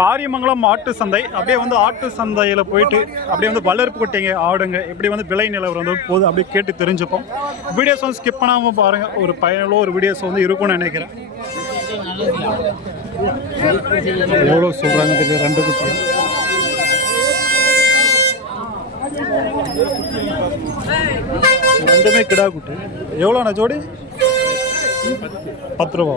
காரியமங்கலம் ஆட்டு சந்தை. அப்படியே வந்து ஆட்டு சந்தையில் போயிட்டு அப்படியே வந்து வளர்ப்பு குட்டைங்க ஆடுங்க எப்படி வந்து விலை நிலவரம் வந்து போகுது அப்படியே கேட்டு தெரிஞ்சுப்போம். வீடியோஸ் வந்து ஸ்கிப் பண்ணாமல் பாருங்கள் ஒரு பயனுள்ள ஒரு வீடியோஸ் வந்து இருக்கும்னு நினைக்கிறேன். எவ்வளோ சொல்கிறாங்க தெரியல. ரெண்டு குட்டி. ரெண்டுமே கிடா குட்டி. எவ்வளோண்ணா ஜோடி? பத்து ரூபா.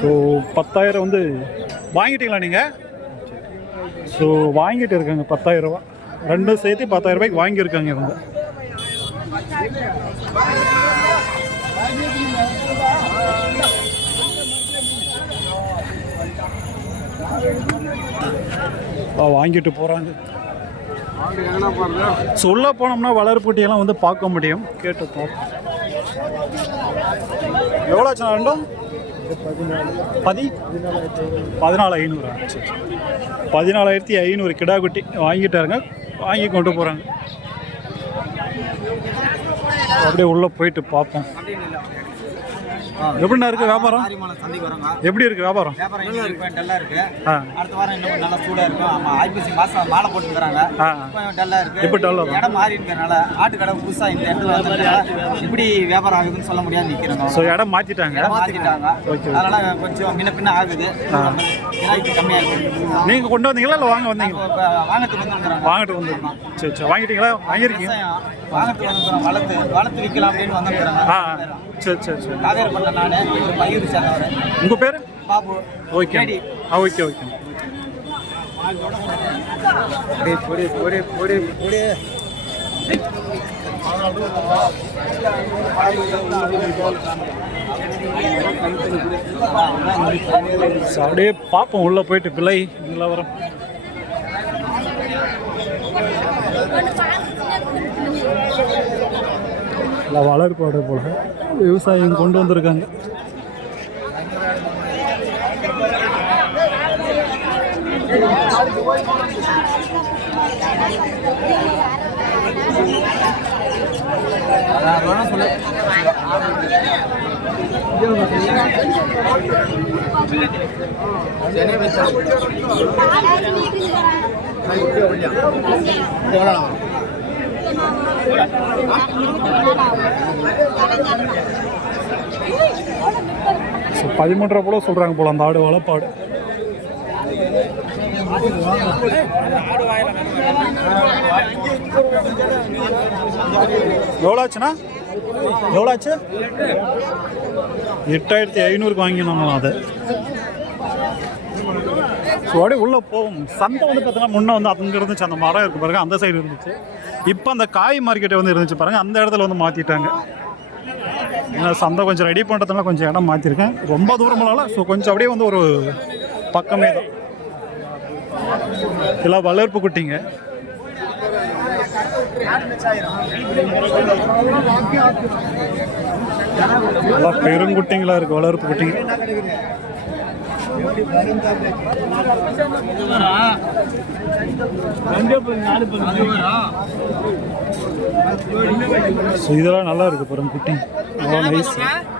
ஸோ பத்தாயிரம் வந்து வாங்கிட்டீங்களா நீங்கள் ஸோ வாங்கிட்டு இருக்காங்க பத்தாயிரம் ரூபா. ரெண்டும் சேர்த்து பத்தாயிரம் ரூபாய்க்கு வாங்கியிருக்காங்க இவங்க. வாங்கிட்டு போகிறாங்க ஸோ உள்ளே போனோம்னா வளர்ப்புட்டியெல்லாம் வந்து பார்க்க முடியும். கேட்டு எவ்வளோ ஆச்சுண்ணா ரெண்டும்? பதி பதினாலு ஐநூறு. சரி பதினாலாயிரத்தி ஐநூறு கிடா குட்டி வாங்கிட்டாருங்க. வாங்கி கொண்டு போகிறாங்க அப்படியே உள்ளே போயிட்டு பார்ப்போம். எப்படிண்ணா இருக்கு வியாபாரம்? சந்தைக்கு வரோங்க. எப்படி இருக்கு வியாபாரம்? வியாபாரம் இன்னும் இருக்கு. ஆ. அடுத்த வாரம் இன்னும் நல்லா சூடாக இருக்கும். ஆமாம் ஐப்பசி மாதம் மாலை போட்டுக்கிறாங்க ஆ. இப்போ டல்லாக இருக்கு. இப்போ. இடம் மாறி இருக்கிறனால ஆட்டுக்கடை புதுசாக இந்த இடத்துல வந்ததுனால இப்படி வியாபாரம் ஆகுதுன்னு சொல்ல முடியாது நிற்கிறோங்க ஸோ இடம் மாற்றிட்டாங்க இடம் மாற்றிட்டாங்க ஓகே அதனால கொஞ்சம் முன்ன பின்ன ஆகுது. கம்மியாக இருக்கு. நீங்கள் கொண்டு வந்தீங்களா இல்லை வாங்க வந்தீங்களா? இப்போ வாங்கத்துக்கு வாங்கிட்டு வந்து சரி சரி. வாங்கிட்டீங்களா? வாங்கியிருக்கீங்க? வாங்கத்துக்கு வந்துருக்குறோம் வளர்த்து வளர்த்து விற்கலாம் அப்படின்னு ஆ சரி சரி சரி. பண்ண நான். பயிர் சேர்ந்தவர் உங்கள் பேர்? பாபு. ஓகே. Okay okay. பொடி பொடி பொடி பொடி ஸோ அப்படியே பார்ப்போம் உள்ளே போயிட்டு விலை நிலவரம் இல்லை வளர்ப்பாடு போல விவசாயம் கொண்டு வந்திருக்காங்க. ஸோ பதிமூன்றரை போல சொல்கிறாங்க போல அந்த ஆடு வளர்ப்பாடு எவ்வளோ ஆச்சுண்ணா எவ்வளோ ஆச்சு எட்டாயிரத்தி ஐநூறுக்கு வாங்கினாங்களாம் அதை. ஸோ அப்படியே உள்ளே போகும். சந்தை வந்து பார்த்தீங்கன்னா முன்னே வந்து அங்கே இருந்துச்சு. அந்த மரம் இருக்கு பாருங்க அந்த சைடு இருந்துச்சு. இப்போ அந்த காய் மார்க்கெட்டை வந்து இருந்துச்சு பாருங்கள் அந்த இடத்துல வந்து மாற்றிட்டாங்க ஏன்னா சந்தை கொஞ்சம் ரெடி பண்ணுறதுனால கொஞ்சம் இடம் மாற்றிருக்கேன் ரொம்ப தூரமானால ஸோ கொஞ்சம் அப்படியே வந்து ஒரு பக்கமே தான். இதெல்லாம் வளர்ப்பு குட்டிங்க. பெருங்குட்டிங்களா இருக்கு வளர்ப்பு குட்டிங்க. ஸோ இதெல்லாம் நல்லா இருக்கு பாருங்க குட்டி. நல்லா நைஸ்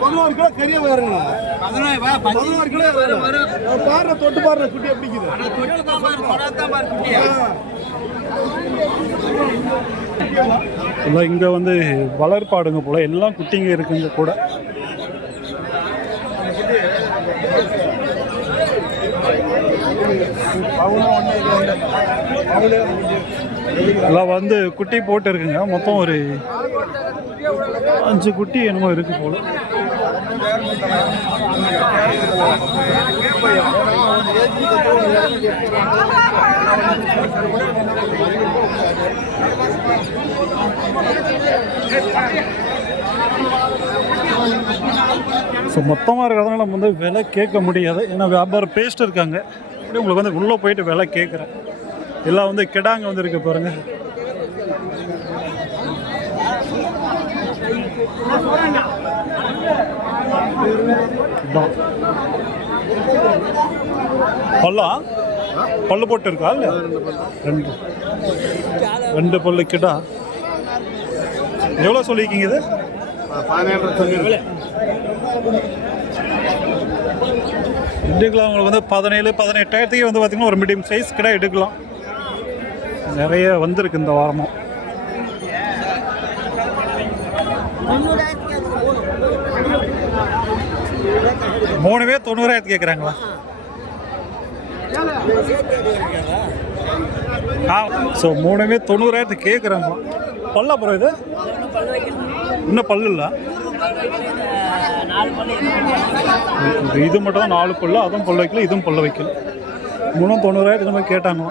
பதினோரு கிலோ கறிய வருங்க பதினோரு கிலோ பாடுற தொட்டு பாடுற குட்டி எப்படிக்குது இல்லை இங்கே வந்து வளர்ப்பாடுங்க போல் எல்லாம் குட்டிங்க இருக்குங்க கூட. எல்லாம் வந்து குட்டி போட்டு இருக்குங்க மொத்தம் ஒரு அஞ்சு குட்டி என்னமோ இருக்கு போல. ஸோ மொத்தமாக இருக்கிறதுனால நம்ம வந்து விலை கேட்க முடியாது. ஏன்னா வியாபாரம் பேஸ்ட் இருக்காங்க. அப்படியே உங்களுக்கு வந்து உள்ளே போயிட்டு விலை கேட்குறேன். எல்லாம் வந்து கிடாங்க வந்து இருக்கு பாருங்க. பல்லா? பல்லு போட்டு இருக்கா இல்ல? ரெண்டு. ரெண்டு பல்லு கிடா. எவ்வளோ சொல்லியிருக்கீங்க இது? பதினேழு சொல்லி எடுக்கலாம். உங்களுக்கு வந்து பதினேழு பதினெட்டாயிரத்துக்கு வந்து பார்த்திங்கன்னா ஒரு மீடியம் சைஸ் கிட்ட எடுக்கலாம். நிறைய வந்திருக்கு இந்த வாரமும். பேர் தொண்ணூறாயிரத்து கேட்குறாங்களா ஆ ஸோ மூணுமே தொண்ணூறாயிரத்து கேட்குறாங்களா பல்லா அப்புறம் இது? இன்னும் பல்லு இல்லை? இது மட்டும் தான் நாலு பல்லு அதுவும் பொல்ல வைக்கல இதுவும் பொல்ல வைக்கல. மூணும் தொண்ணூறாயிரத்துக்கு நம்ம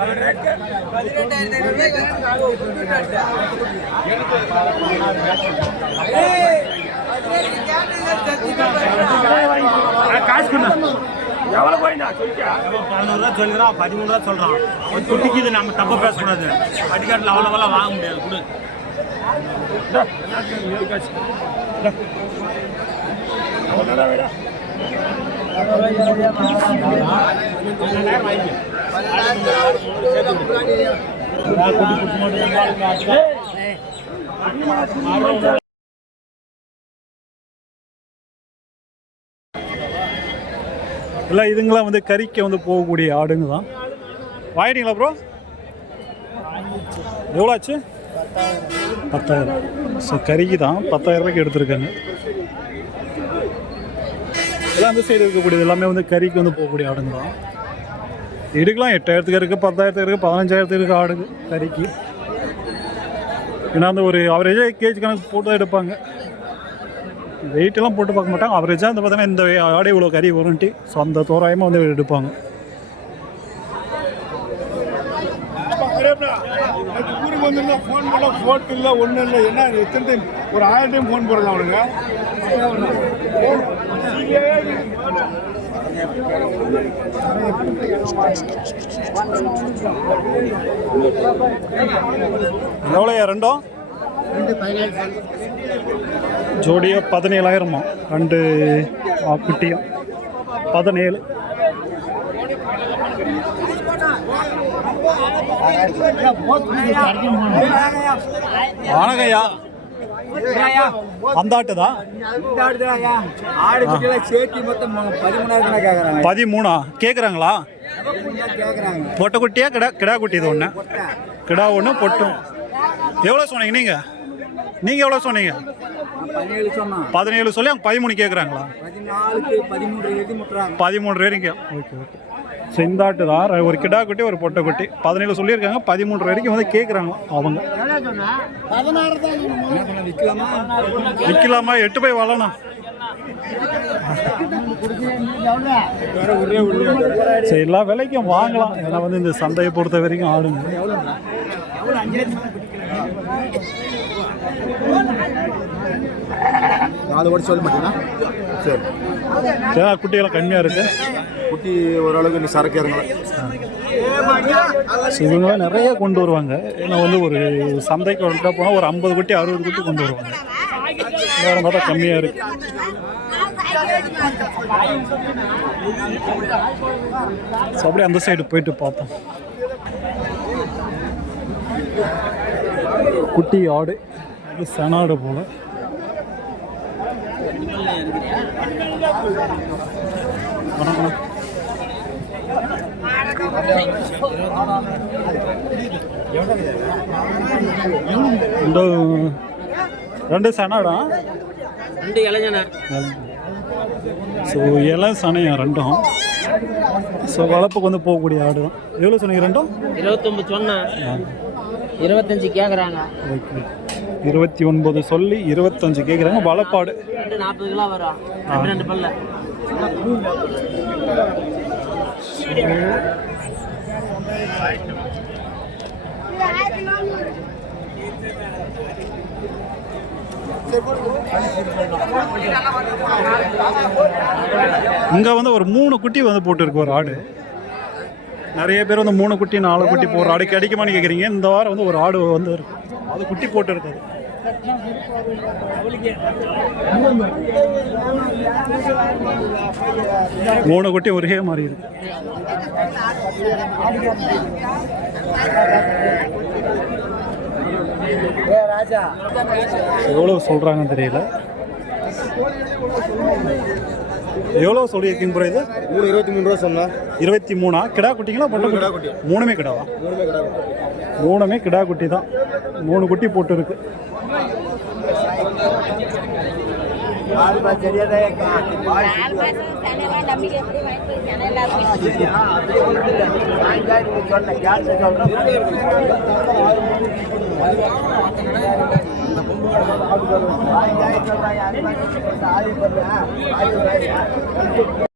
கேட்டாங்க பதினோருவா சொல்லிக்கிறான் பதிமூணு ரூபா சொல்றான் ஒரு குட்டிக்கு இது நம்ம தப்பா பேசக்கூடாது அடிக்காட்டில் அவ்வளோவெல்லாம் வாங்க முடியாது கொடு இல்லை இதுங்களாம் வந்து கறிக்க வந்து போகக்கூடிய ஆடுங்க தான். வாங்கிட்டீங்களா ப்ரோ எவ்வளோ ஆச்சு பத்தாயிரம். ஸோ கறிக்கு தான் பத்தாயிரம் ரூபாய்க்கு எடுத்திருக்காங்க. எல்லாம் அந்த சைடு இருக்கக்கூடியது எல்லாமே வந்து கறிக்கு வந்து போகக்கூடிய ஆடுங்க தான். எடுக்கலாம் எட்டாயிரத்துக்கு இருக்குது பத்தாயிரத்துக்கு இருக்குது பதினஞ்சாயிரத்துக்கு இருக்குது ஆடுங்க கறிக்கு. ஏன்னா அந்த ஒரு அவரேஜாக கேஜி கணக்கு போட்டு தான் எடுப்பாங்க. வெயிட்டெல்லாம் போட்டு பார்க்க மாட்டாங்க. அவரேஜாக வந்து பார்த்தீங்கன்னா இந்த ஆடை இவ்வளோ கறி வரும்ட்டு ஸோ அந்த தோராயமாக வந்து எடுப்பாங்க. ஊருக்கு ஃபோன் பண்ணல ஃபோன் இல்லை ஒன்றும் இல்லை என்ன எத்தனை டைம் ஒரு ஆயிரம் டைம் ஃபோன் போடுறாங்க அவனுங்க எவ்வளோயா ரெண்டும்? ஜோடியாக பதினேழாயிரமா? ரெண்டு குட்டியும் பதினேழு. ஆனகையா அந்த ஆட்டு தான்? ஆடு குட்டியெல்லாம் சேர்த்து மொத்தம் பதிமூணாயிரம் கேட்குறாங்க பதிமூணா? கேட்குறாங்களா கேட்குறாங்க பொட்டை குட்டியா கிடா கிடா குட்டி இது ஒன்று கிடா ஒன்று பொட்டும் எவ்வளோ சொன்னீங்க நீங்கள் நீங்கள் எவ்வளோ சொன்னீங்க? பதினேழு சொல்லி அவங்க பதிமூணு கேட்குறாங்களா பதிமூணு வரைக்கும் ஓகே ஓகே. செந்தாட்டு தான் ஒரு கிடா குட்டி ஒரு பொட்டை குட்டி பதினேழு சொல்லியிருக்காங்க பதிமூன்று வரைக்கும் வந்து கேட்குறாங்க அவங்க. விற்கலாமா எட்டு போய் வளரணும் சரி எல்லா விலைக்கும் வாங்கலாம். ஏன்னா வந்து இந்த சந்தையை பொறுத்த வரைக்கும் ஆடுங்க நாலு வருஷம் சொல்ல மாட்டீங்களா சரி. ஏன்னா குட்டியெல்லாம் கம்மியாக இருக்குது குட்டி ஓரளவுக்கு நீ சரக்கு இறங்கல இவங்களாம் நிறைய கொண்டு வருவாங்க. ஏன்னா வந்து ஒரு சந்தைக்கு வந்துட்டா போனால் ஒரு ஐம்பது குட்டி அறுபது குட்டி கொண்டு வருவாங்க. வேறு பார்த்தா கம்மியாக இருக்கு. ஸோ அப்படியே அந்த சைடு போயிட்டு பார்ப்போம். குட்டி ஆடு இது சனாடு போல. ரெண்டு ரெண்டு சனாடா? ரெண்டு இளைஞன. ஸோ இலை சனையா ரெண்டும். ஸோ வளர்ப்புக்கு வந்து போகக்கூடிய ஆடு. தான் எவ்வளோ சொன்னீங்க ரெண்டும்? இருபத்தொம்பது சொன்னேன். இருபத்தஞ்சு கேட்குறாங்க ஓகே. இருபத்தி ஒன்பது சொல்லி இருபத்தஞ்சு கேட்குறாங்க வளப்பாடு இங்கே வந்து ஒரு மூணு குட்டி வந்து போட்டுருக்கு ஒரு ஆடு. நிறைய பேர் வந்து மூணு குட்டி நாலு குட்டி போடுற ஆடு கிடைக்குமான்னு கேட்குறீங்க இந்த வாரம் வந்து ஒரு ஆடு வந்து இருக்கு. அது குட்டி போட்டு இருக்குது. மூணு குட்டி ஒரே மாதிரி இருக்கு. எவ்வளோ சொல்கிறாங்கன்னு தெரியல. எவ்வளோ சொல்லியிருக்கீங்க ப்ரோ இது? மூணு இருபத்தி மூணு ரூபா சொன்னா. இருபத்தி மூணா? கிடா குட்டிங்களா பொட்டை கிடா குட்டி. மூணுமே கிடாவா மூணுமே கடை மூணுமே கிடா குட்டி தான். மூணு குட்டி போட்டு இருக்கு நாலு மாசம்